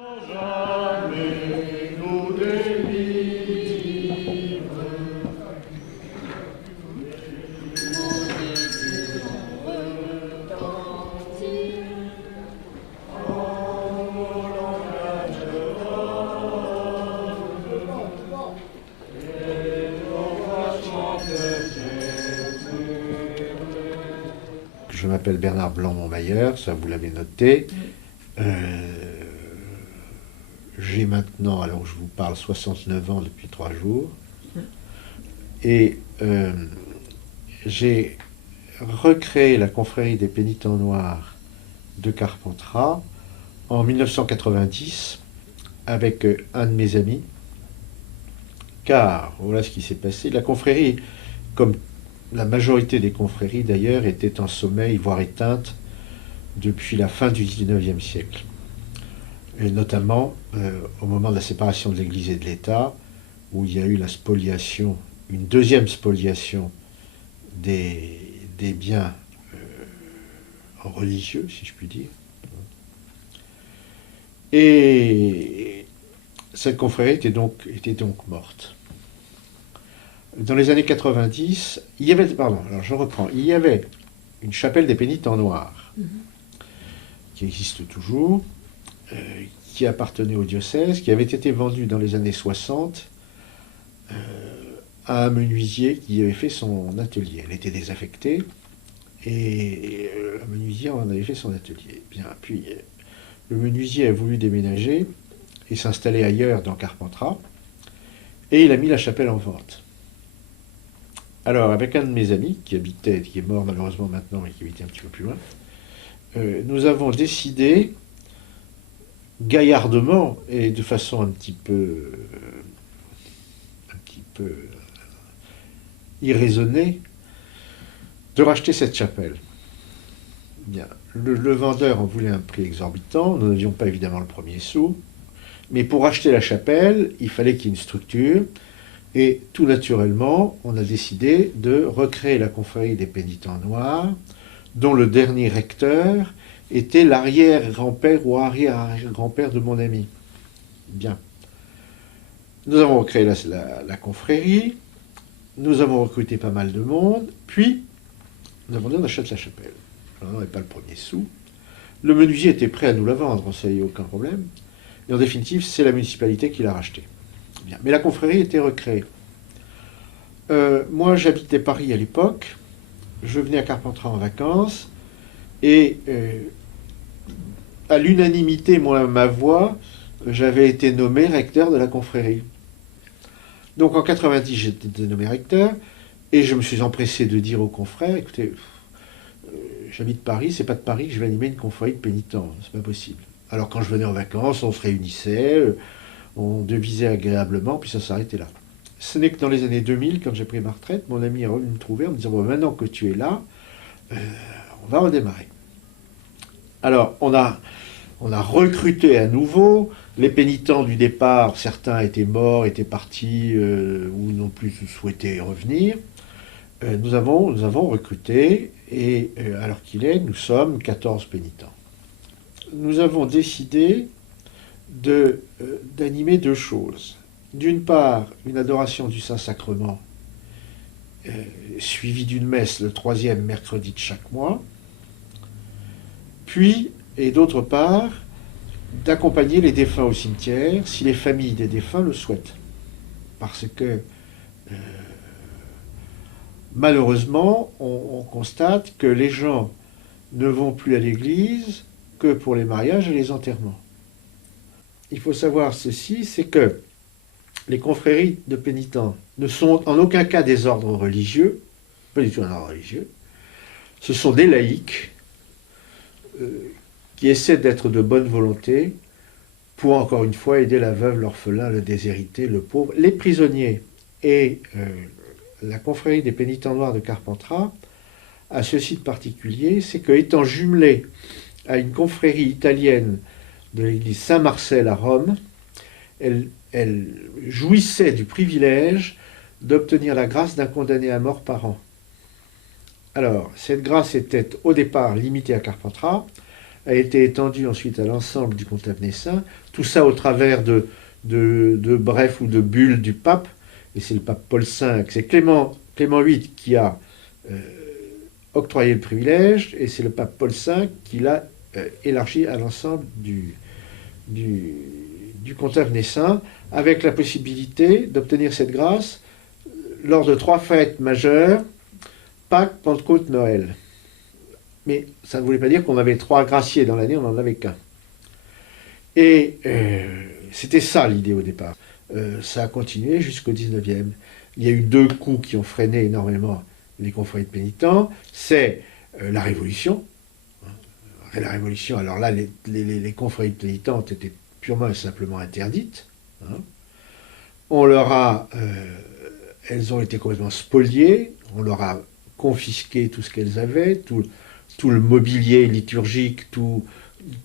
Jamais nous délivre. Je m'appelle Bernard Blanc-Montmailleur, ça vous l'avez noté. J'ai maintenant, alors je vous parle, 69 ans depuis 3 jours. Et j'ai recréé la confrérie des pénitents noirs de Carpentras en 1990 avec un de mes amis. Car, voilà ce qui s'est passé, la confrérie, comme la majorité des confréries d'ailleurs, était en sommeil, voire éteinte, depuis la fin du XIXe siècle. Et notamment au moment de la séparation de l'Église et de l'État, où il y a eu la spoliation, une deuxième spoliation des biens religieux, si je puis dire. Et cette confrérie était donc morte. Dans les années 90, il y avait, alors je reprends, il y avait une chapelle des pénitents noirs, qui existe toujours, qui appartenait au diocèse, qui avait été vendue dans les années 60 à un menuisier qui avait fait son atelier. Elle était désaffectée, et le menuisier en avait fait son atelier. Bien, puis le menuisier a voulu déménager et s'installer ailleurs dans Carpentras, et il a mis la chapelle en vente. Alors, avec un de mes amis qui habitait, qui est mort malheureusement maintenant, mais qui habitait un petit peu plus loin, nous avons décidé, gaillardement et de façon un petit peu irraisonnée, de racheter cette chapelle. Bien. Le vendeur en voulait un prix exorbitant, nous n'avions pas évidemment le premier sou, mais pour racheter la chapelle, il fallait qu'il y ait une structure, et tout naturellement, on a décidé de recréer la confrérie des pénitents noirs, dont le dernier recteur était l'arrière-grand-père ou arrière-grand-père de mon ami. Bien. Nous avons recréé la confrérie, nous avons recruté pas mal de monde, puis nous avons dit on achète la chapelle. Alors, on n'avait pas le premier sou. Le menuisier était prêt à nous la vendre, ça n'y a aucun problème. Et en définitive, c'est la municipalité qui l'a racheté. Bien. Mais la confrérie était recréée. Moi, j'habitais Paris à l'époque. Je venais à Carpentras en vacances. Et à l'unanimité, moi, ma voix, j'avais été nommé recteur de la confrérie. Donc en 90, j'ai été nommé recteur. Et je me suis empressé de dire aux confrères, écoutez, j'habite Paris, c'est pas de Paris que je vais animer une confrérie de pénitents. C'est pas possible. Alors quand je venais en vacances, on se réunissait, on devisait agréablement, puis ça s'arrêtait là. Ce n'est que dans les années 2000, quand j'ai pris ma retraite, mon ami est revenu me trouver en me disant, bon, maintenant que tu es là, on va redémarrer. Alors, on a recruté à nouveau. Les pénitents du départ, certains étaient morts, étaient partis, ou non plus souhaitaient revenir. Nous avons recruté, et à l'heure qu'il est, nous sommes 14 pénitents. Nous avons décidé d'animer 2 choses. D'une part, une adoration du Saint-Sacrement, suivie d'une messe le 3e mercredi de chaque mois, puis, et d'autre part, d'accompagner les défunts au cimetière, si les familles des défunts le souhaitent. Parce que, malheureusement, on constate que les gens ne vont plus à l'église que pour les mariages et les enterrements. Il faut savoir ceci, c'est que les confréries de pénitents ne sont en aucun cas des ordres religieux, pas du tout un ordre religieux. Ce sont des laïcs qui essaient d'être de bonne volonté pour, encore une fois, aider la veuve, l'orphelin, le déshérité, le pauvre, les prisonniers. Et la confrérie des pénitents noirs de Carpentras a ceci de particulier, c'est qu'étant jumelée à une confrérie italienne de l'église Saint-Marcel à Rome, elle jouissait du privilège d'obtenir la grâce d'un condamné à mort par an. Alors, cette grâce était au départ limitée à Carpentras. a été étendue ensuite à l'ensemble du Contavenet saint, tout ça au travers de brefs ou de bulles du pape, et c'est le pape Paul V, c'est Clément VIII qui a octroyé le privilège, et c'est le pape Paul V qui l'a élargi à l'ensemble du Contavenet saint, avec la possibilité d'obtenir cette grâce lors de 3 fêtes majeures, Pâques, Pentecôte, Noël. Mais ça ne voulait pas dire qu'on avait 3 graciés dans l'année, on n'en avait qu'un. Et c'était ça l'idée au départ. Ça a continué jusqu'au 19e. Il y a eu 2 coups qui ont freiné énormément les confréries de pénitents. C'est la Révolution. La Révolution, alors là, les confréries de pénitents étaient purement et simplement interdites. Hein. On leur a... elles ont été complètement spoliées. On leur a confisqué tout ce qu'elles avaient, tout le mobilier liturgique,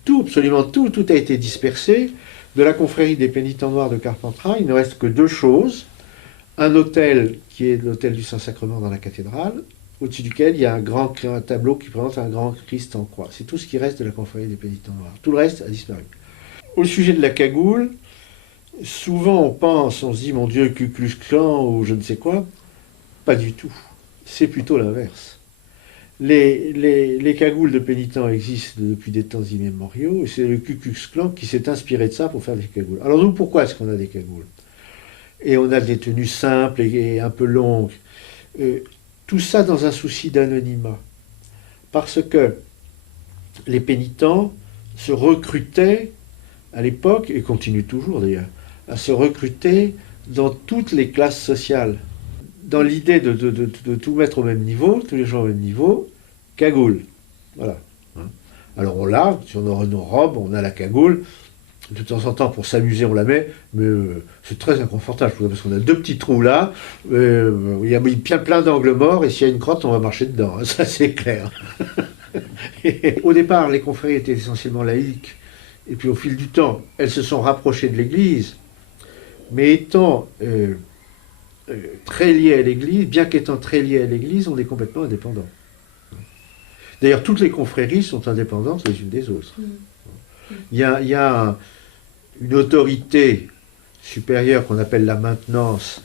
absolument tout a été dispersé. De la confrérie des pénitents noirs de Carpentras, il ne reste que 2 choses. Un autel, qui est l'autel du Saint-Sacrement dans la cathédrale, au-dessus duquel il y a un tableau qui présente un grand Christ en croix. C'est tout ce qui reste de la confrérie des pénitents noirs. Tout le reste a disparu. Au sujet de la cagoule, souvent on se dit, mon Dieu, Ku Klux Klan ou je ne sais quoi. Pas du tout. C'est plutôt l'inverse. Les cagoules de pénitents existent depuis des temps immémoriaux, et c'est le Ku Klux Klan qui s'est inspiré de ça pour faire des cagoules. Alors nous, pourquoi est-ce qu'on a des cagoules? Et on a des tenues simples et un peu longues. Tout ça dans un souci d'anonymat. Parce que les pénitents se recrutaient à l'époque, et continuent toujours d'ailleurs, à se recruter dans toutes les classes sociales. Dans l'idée de tout mettre au même niveau, tous les gens au même niveau, cagoule. Voilà. Alors on l'a, sur nos robes, on a la cagoule. De temps en temps, pour s'amuser, on la met, mais c'est très inconfortable, parce qu'on a 2 petits trous là, il y a plein d'angles morts, et s'il y a une crotte, on va marcher dedans, ça c'est clair. Et au départ, les confréries étaient essentiellement laïques, et puis au fil du temps, elles se sont rapprochées de l'Église, mais étant très liées à l'Église, bien qu'étant très liées à l'Église, on est complètement indépendants. D'ailleurs, toutes les confréries sont indépendantes les unes des autres. Il y a une autorité supérieure qu'on appelle la maintenance,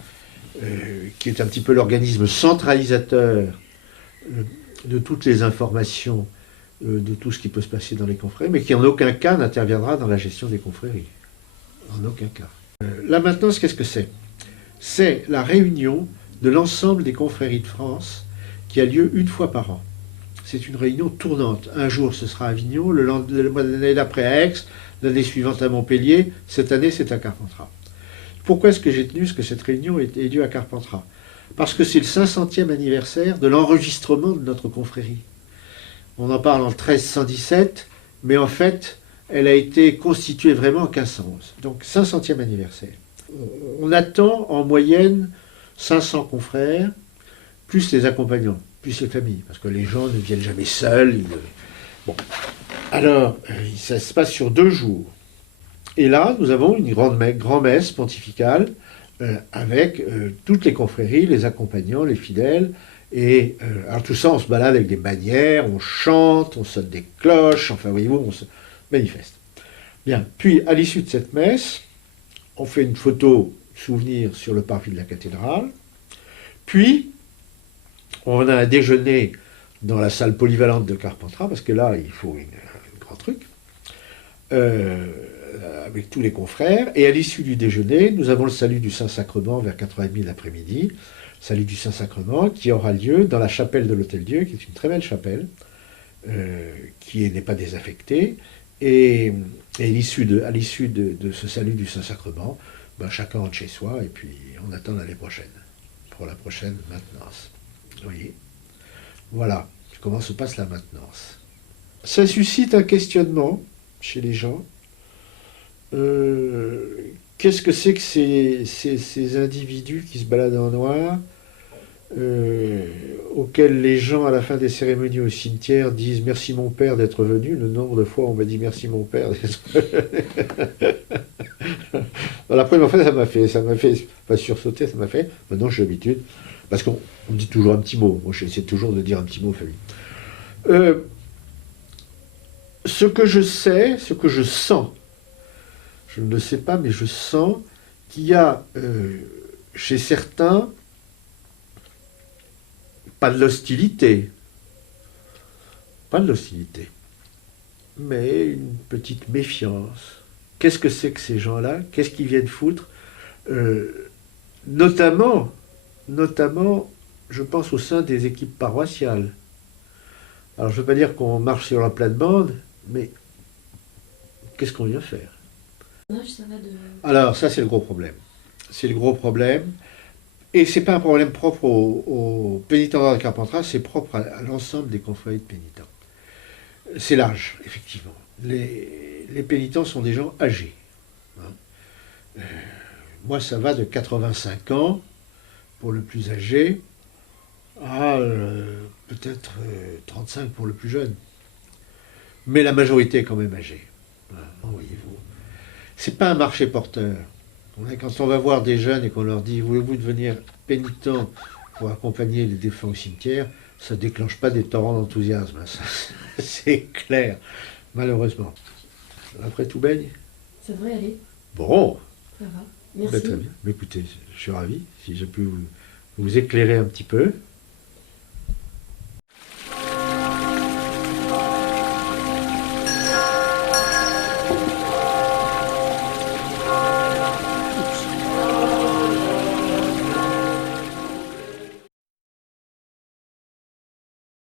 qui est un petit peu l'organisme centralisateur de toutes les informations, de tout ce qui peut se passer dans les confréries, mais qui en aucun cas n'interviendra dans la gestion des confréries. En aucun cas. La maintenance, qu'est-ce que c'est? C'est la réunion de l'ensemble des confréries de France qui a lieu une fois par an. C'est une réunion tournante. Un jour, ce sera à Avignon, l'année d'après à Aix, l'année suivante à Montpellier, cette année, c'est à Carpentras. Pourquoi est-ce que j'ai tenu ce que cette réunion ait lieu à Carpentras? Parce que c'est le 500e anniversaire de l'enregistrement de notre confrérie. On en parle en 1317, mais en fait, elle a été constituée vraiment en 1511. Donc, 500e anniversaire. On attend en moyenne 500 confrères, plus les accompagnants, plus les familles, parce que les gens ne viennent jamais seuls. Bon. Alors, ça se passe sur 2 jours. Et là, nous avons une grand-messe pontificale avec toutes les confréries, les accompagnants, les fidèles. Et alors tout ça, on se balade avec des bannières, on chante, on sonne des cloches, enfin, voyez-vous, on se manifeste. Bien, puis à l'issue de cette messe, on fait une photo souvenir sur le parvis de la cathédrale. Puis, on a un déjeuner dans la salle polyvalente de Carpentras, parce que là, il faut un grand truc, avec tous les confrères. Et à l'issue du déjeuner, nous avons le salut du Saint-Sacrement vers 4h30 l'après-midi, salut du Saint-Sacrement, qui aura lieu dans la chapelle de l'Hôtel-Dieu, qui est une très belle chapelle, qui n'est pas désaffectée. Et à l'issue de ce salut du Saint-Sacrement, ben, chacun rentre chez soi, et puis on attend l'année prochaine, pour la prochaine maintenance. Vous voyez? Voilà comment se passe la maintenance. Ça suscite un questionnement chez les gens. Qu'est-ce que c'est que ces individus qui se baladent en noir, auxquels les gens, à la fin des cérémonies au cimetière, disent « Merci mon père d'être venu ». Le nombre de fois on m'a dit « Merci mon père d'être venu ». La première fois, ça m'a fait pas sursauter, ça m'a fait. Maintenant, j'ai l'habitude. Parce qu'on me dit toujours un petit mot. Moi, j'essaie toujours de dire un petit mot aux familles. ce que je sais, ce que je sens, je ne le sais pas, mais je sens qu'il y a chez certains pas de l'hostilité, mais une petite méfiance. Qu'est-ce que c'est que ces gens-là? Qu'est-ce qu'ils viennent foutre? Notamment, je pense au sein des équipes paroissiales. Alors, je ne veux pas dire qu'on marche sur la plate-bande, mais qu'est-ce qu'on vient faire? Alors, ça, c'est le gros problème. C'est le gros problème. Et c'est pas un problème propre aux pénitentiaires de Carpentras, c'est propre à l'ensemble des confréries de pénitents. C'est l'âge, effectivement. Les pénitents sont des gens âgés. Hein. Moi, ça va de 85 ans pour le plus âgé à peut-être 35 pour le plus jeune. Mais la majorité est quand même âgée. Voilà, voyez-vous. C'est pas un marché porteur. Quand on va voir des jeunes et qu'on leur dit « Voulez-vous devenir pénitent pour accompagner les défunts au cimetière ?» ça ne déclenche pas des torrents d'enthousiasme. Hein, c'est clair, malheureusement. Après tout baigne? Ça devrait aller. Bon. Ça va. Merci. Ben, très bien. Mais écoutez, je suis ravi si j'ai pu vous éclairer un petit peu.